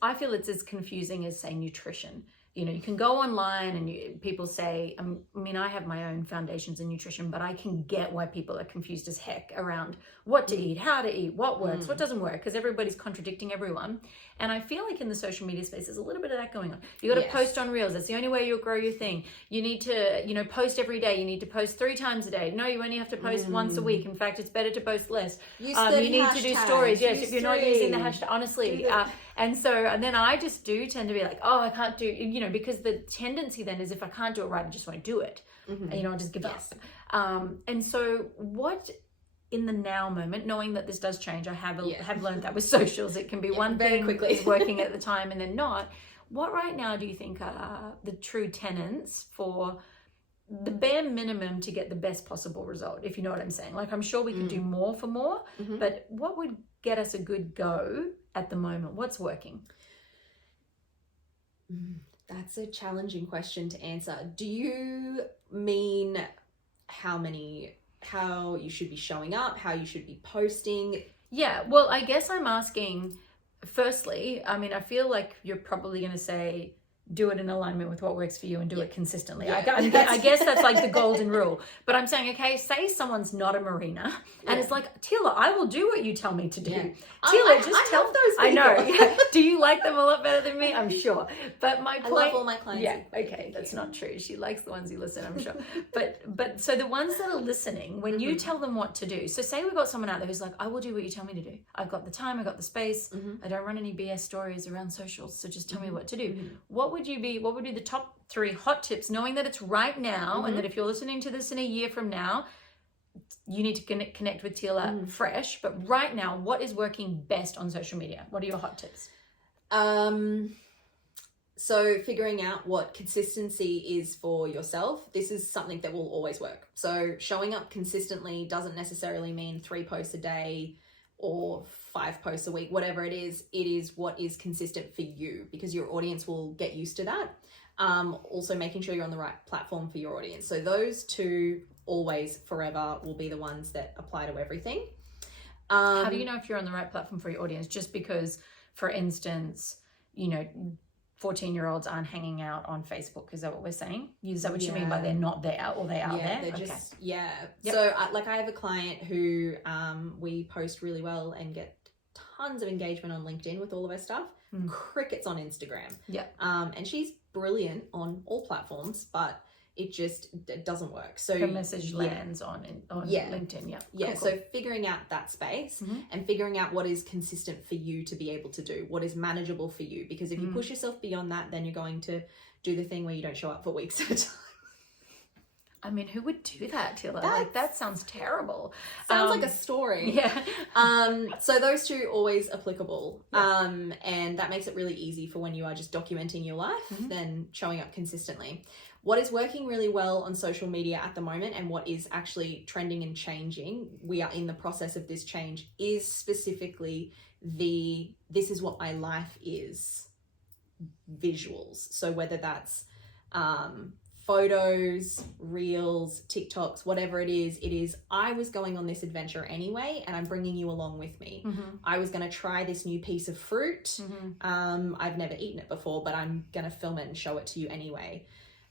I feel it's as confusing as, say, nutrition. You know, you can go online and people say, I mean, I have my own foundations in nutrition, but I can get why people are confused as heck around what to eat, how to eat, what works, what doesn't work, because everybody's contradicting everyone. And I feel like in the social media space, there's a little bit of that going on. You got to post on Reels. That's the only way you'll grow your thing. You need to, you know, post every day. You need to post 3 times a day. No, you only have to post once a week. In fact, it's better to post less. You need to do stories. Yes, if you're not using the hashtag, honestly. And then I just do tend to be like, oh, I can't do, you know, because the tendency then is if I can't do it right, I just won't do it. And, you know, I'll just give up. And so what in the now moment, knowing that this does change, I have learned that with socials, it can be one very thing quickly working at the time and then not. What right now do you think are the true tenets for the bare minimum to get the best possible result, if you know what I'm saying? Like, I'm sure we could do more for more, but what would get us a good go at the moment? What's working? That's a challenging question to answer. Do you mean how you should be showing up, how you should be posting? Yeah, well, I guess I'm asking, firstly, I mean, I feel like you're probably going to say, do it in alignment with what works for you and do it consistently. I guess that's like the golden rule. But I'm saying, okay, say someone's not a Marina and it's like, Teila, I will do what you tell me to do. Teila, just tell those people. I know. Do you like them a lot better than me? I'm sure. But my point, I love all my clients. Yeah, okay, that's not true. She likes the ones who listen, I'm sure. But so the ones that are listening, when you tell them what to do, so say we've got someone out there who's like, I will do what you tell me to do. I've got the time, I've got the space. I don't run any BS stories around socials, so just tell me what to do. What would be the top 3 hot tips, knowing that it's right now and that if you're listening to this in a year from now, you need to connect with Teila fresh, but right now, what is working best on social media? What are your hot tips? So figuring out what consistency is for yourself. This is something that will always work. So showing up consistently doesn't necessarily mean 3 posts a day or 5 posts a week, whatever it is what is consistent for you, because your audience will get used to that. Also making sure you're on the right platform for your audience. So those 2 always, forever, will be the ones that apply to everything. How do you know if you're on the right platform for your audience? Just because, for instance, you know, 14-year-olds aren't hanging out on Facebook. Is that what we're saying? Is that what you mean by they're not there or they are there? They're just, Yep. So I have a client who we post really well and get tons of engagement on LinkedIn with all of our stuff. Crickets on Instagram. And she's brilliant on all platforms, but it doesn't work. So her message lands on LinkedIn. Cool. So figuring out that space and figuring out what is consistent for you to be able to do, what is manageable for you, because if you push yourself beyond that, then you're going to do the thing where you don't show up for weeks at a time. I mean, who would do that, Teila? Like, that sounds terrible. Sounds like a story. Yeah. So those 2 always applicable. And that makes it really easy for when you are just documenting your life, then showing up consistently. What is working really well on social media at the moment and what is actually trending and changing, we are in the process of this change, is specifically this is what my life is visuals. So whether that's photos, reels, TikToks, whatever it is, I was going on this adventure anyway, and I'm bringing you along with me. I was going to try this new piece of fruit. I've never eaten it before, but I'm going to film it and show it to you anyway.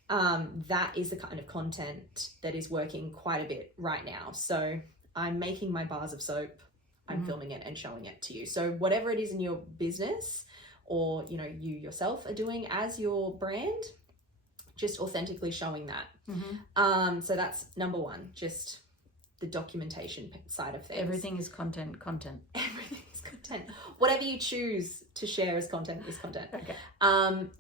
That is the kind of content that is working quite a bit right now. So I'm making my bars of soap, I'm filming it and showing it to you. So whatever it is in your business, or, you know, you yourself are doing as your brand, just authentically showing that. So that's number 1, just the documentation side of things. Everything is content. Everything is content. Whatever you choose to share as content is content. Okay.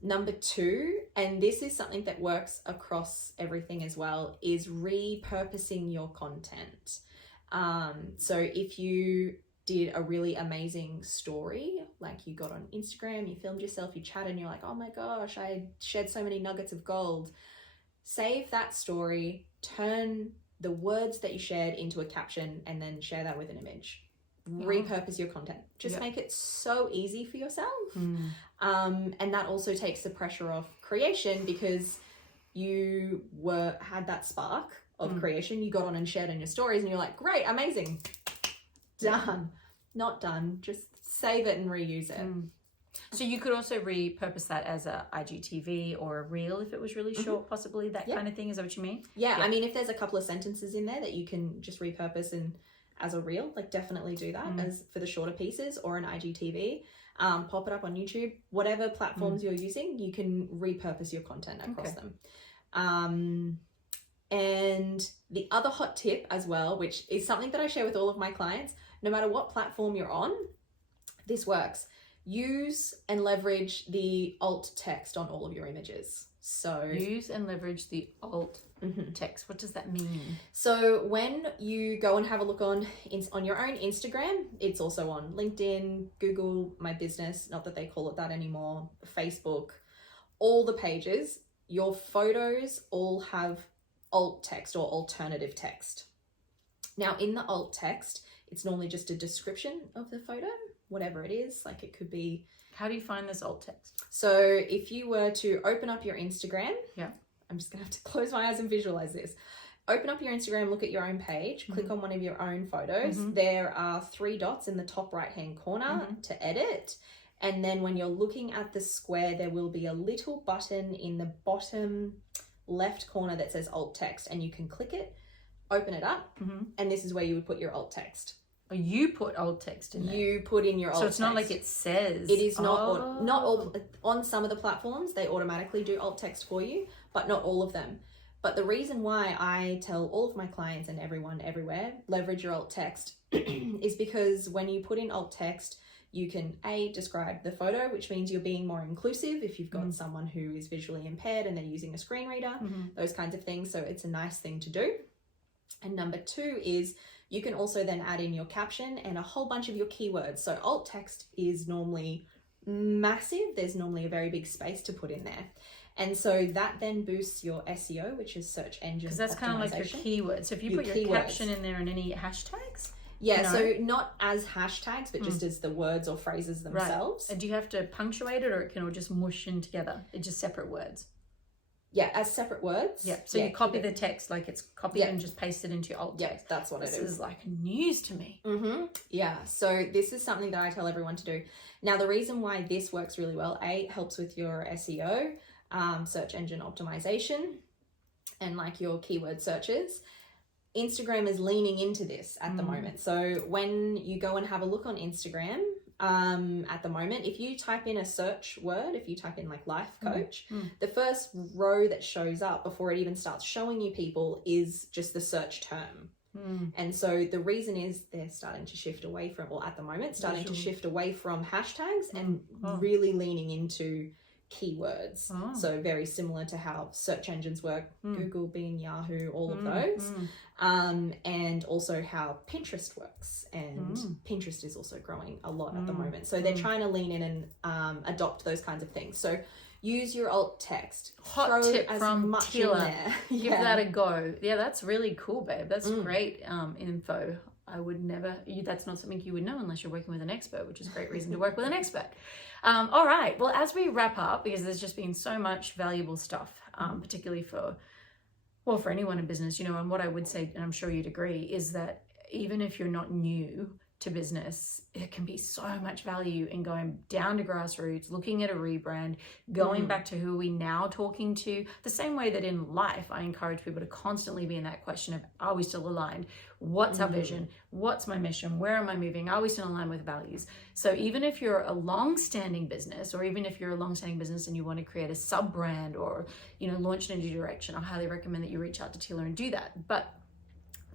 Number 2, and this is something that works across everything as well, is repurposing your content. So if you did a really amazing story, like you got on Instagram, you filmed yourself, you chatted, and you're like, oh my gosh, I shared so many nuggets of gold. Save that story, turn the words that you shared into a caption, and then share that with an image. Repurpose your content. Just make it so easy for yourself. And that also takes the pressure off creation because you had that spark of creation. You got on and shared in your stories and you're like, great, amazing, done. Not done, just save it and reuse it. So you could also repurpose that as a IGTV or a reel if it was really short, possibly that kind of thing. Is that what you mean? Yeah, I mean, if there's a couple of sentences in there that you can just repurpose and as a reel, like definitely do that as for the shorter pieces, or an IGTV. Pop it up on YouTube, whatever platforms you're using, you can repurpose your content across them. And the other hot tip as well, which is something that I share with all of my clients, no matter what platform you're on, this works. Use and leverage the alt text on all of your images. So use and leverage the alt text. What does that mean? So when you go and have a look on your own Instagram, it's also on LinkedIn, Google My Business, not that they call it that anymore, Facebook, all the pages, your photos all have alt text or alternative text. Now in the alt text, it's normally just a description of the photo, whatever it is. Like it could be... How do you find this alt text? So if you were to open up your Instagram, I'm just gonna have to close my eyes and visualize this. Open up your Instagram, look at your own page, click on one of your own photos. There are 3 dots in the top right-hand corner to edit. And then when you're looking at the square, there will be a little button in the bottom left corner that says alt text, and you can click it, open it up, and this is where you would put your alt text. Oh, you put alt text in there. You put in your alt text. So it's not like it says. It is not. Not all. On some of the platforms, they automatically do alt text for you, but not all of them. But the reason why I tell all of my clients and everyone everywhere, leverage your alt text, is because when you put in alt text, you can describe the photo, which means you're being more inclusive if you've got someone who is visually impaired and they're using a screen reader, those kinds of things. So it's a nice thing to do. And number 2 is you can also then add in your caption and a whole bunch of your keywords. So alt text is normally massive. There's normally a very big space to put in there. And so that then boosts your SEO, which is search engine optimization. Because that's kind of like your keywords. So if you put your caption in there and any hashtags? Yeah, no. So not as hashtags, but just as the words or phrases themselves. Right. And do you have to punctuate it, or it can all just mush in together? It's just separate words? Yeah, as separate words. Yeah, so you copy the text like it's copied and just paste it into your alt text. Yeah, that's what it is. This is like news to me. Yeah, so this is something that I tell everyone to do. Now, the reason why this works really well, it helps with your SEO, search engine optimization, and like your keyword searches. Instagram is leaning into this at the moment. So when you go and have a look on Instagram, at the moment, if you type in a search word, if you type in like life coach, the first row that shows up before it even starts showing you people is just the search term. And so the reason is they're starting to shift away from, or at the moment, to shift away from hashtags and really leaning into keywords. So very similar to how search engines work, Google, Bing, Yahoo, all of those. And also how Pinterest works, and Pinterest is also growing a lot at the moment. So they're trying to lean in and adopt those kinds of things. So use your alt text. Hot tip from Teila. Give that a go. Yeah, that's really cool, babe. That's great info. I would never, that's not something you would know unless you're working with an expert, which is a great reason to work with an expert. All right, well, as we wrap up, because there's just been so much valuable stuff, particularly for anyone in business, and what I would say, and I'm sure you'd agree, is that even if you're not new to business, it can be so much value in going down to grassroots, looking at a rebrand, going back to who are we now talking to. The same way that in life, I encourage people to constantly be in that question of, are we still aligned? What's our vision? What's my mission? Where am I moving? Are we still aligned with values? So even if you're a long-standing business, or even if you're a long-standing business and you want to create a sub-brand or, launch in a new direction, I highly recommend that you reach out to Teila and do that. But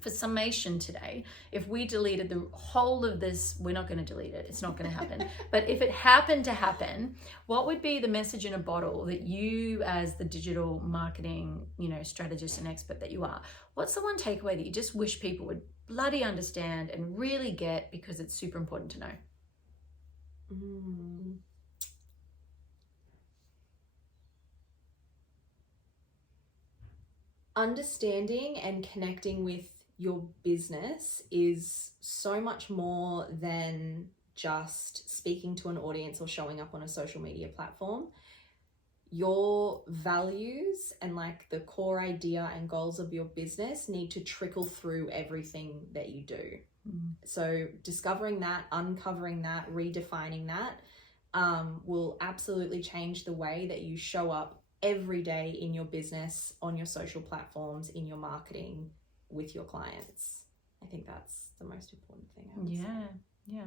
for summation today, if we deleted the whole of this, we're not going to delete it. It's not going to happen. But if it happened to happen, what would be the message in a bottle that you, as the digital marketing, strategist and expert that you are, what's the one takeaway that you just wish people would bloody understand and really get, because it's super important to know? Understanding and connecting with your business is so much more than just speaking to an audience or showing up on a social media platform. your values and like the core idea and goals of your business need to trickle through everything that you do. So discovering that, uncovering that, redefining that will absolutely change the way that you show up every day in your business, on your social platforms, in your marketing, with your clients. I think that's the most important thing I would say.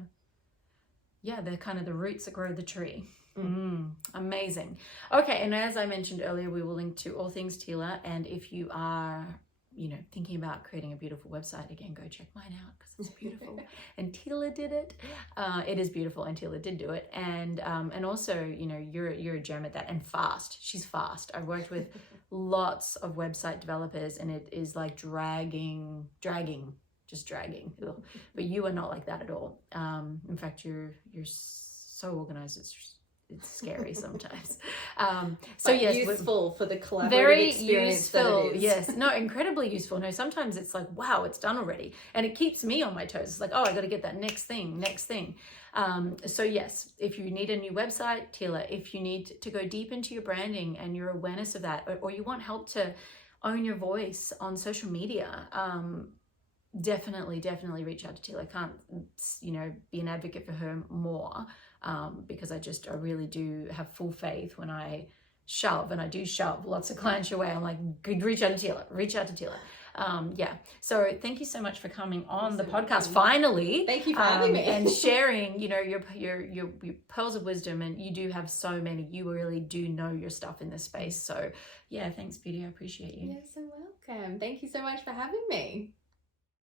Yeah, they're kind of the roots that grow the tree. Amazing. Okay, and as I mentioned earlier, we will link to all things Teila, and if you are thinking about creating a beautiful website, again, go check mine out because it's beautiful. And Teila did it. It is beautiful, and Teila did do it. And also, you're a gem at that, and fast. She's fast. I've worked with lots of website developers, and it is like dragging. Ugh. But you are not like that at all. In fact, you're so organized. It's scary sometimes. So yes, useful for the collaborative very experience useful. that it is. Yes, no, incredibly useful. No, sometimes it's like, wow, it's done already, and it keeps me on my toes. It's like, oh, I got to get that next thing. So yes, if you need a new website, Teila, if you need to go deep into your branding and your awareness of that, or you want help to own your voice on social media, definitely reach out to Teila. I can't, be an advocate for her more, because I really do have full faith when I shove, and I do shove lots of clients your way. I'm like, reach out to Teila. So thank you so much for coming on the podcast. Finally, thank you for having me and sharing, your pearls of wisdom. And you do have so many. You really do know your stuff in this space. So yeah, thanks, Beauty. I appreciate you. You're so welcome. Thank you so much for having me.